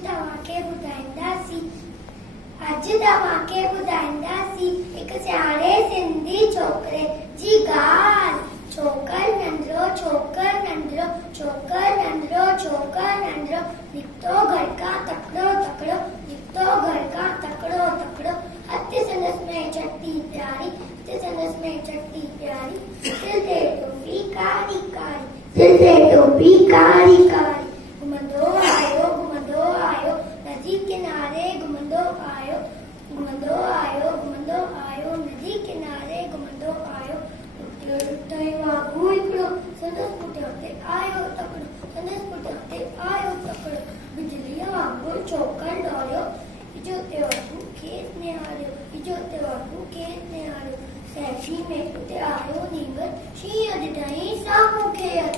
तव्हांखे ॿुधाईंदासीं हिकु सियाणे सिंधी छोकिरे जी ॻाल्हि। छोकर नंढड़ो निकितो घर खां तकिड़ो हथ संदसि में चटी प्यारी सिर ते टोपी कारी घुमंदो आयो नदी किनारे घुमंदो आयो नदी किनारे घुमंदो आयो। वागू हिकिड़ो संदसि पुठियां ते आयो तकिड़ो बिजलीअ वांगुरु छोकर दौड़ियो इजो ते वागू खेत निहारियो सैकी में उते आयो नींगर शींहं ॾिठईं साम्हूं खेत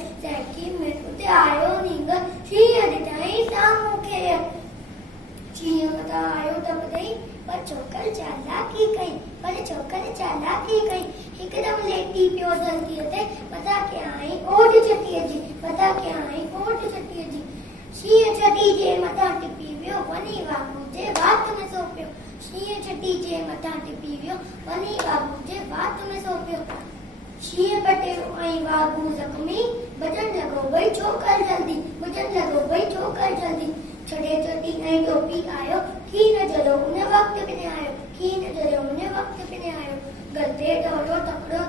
शींहं त आयो दॿदई पर छोकर चालाकी कई हिकदमि लेटी पियो धरतीअ ते मथां कयाईं ओठ छटीअ जी शींहं छटी जे मथां टिपी वियो वञी वागू जे वात में सो पियो शींहं पटियो ऐं वागू ज़ख़्मी भॼण लॻो भई छोकर जल्दी छॾे चटी ऐं टोपी आयो खीर जलियो उन वक़्त पिने आयो गद्दे दौड़ो तकिड़ो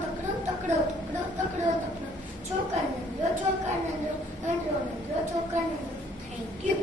छोकर नंढड़ो छोकर नंढड़ो थैंक यू।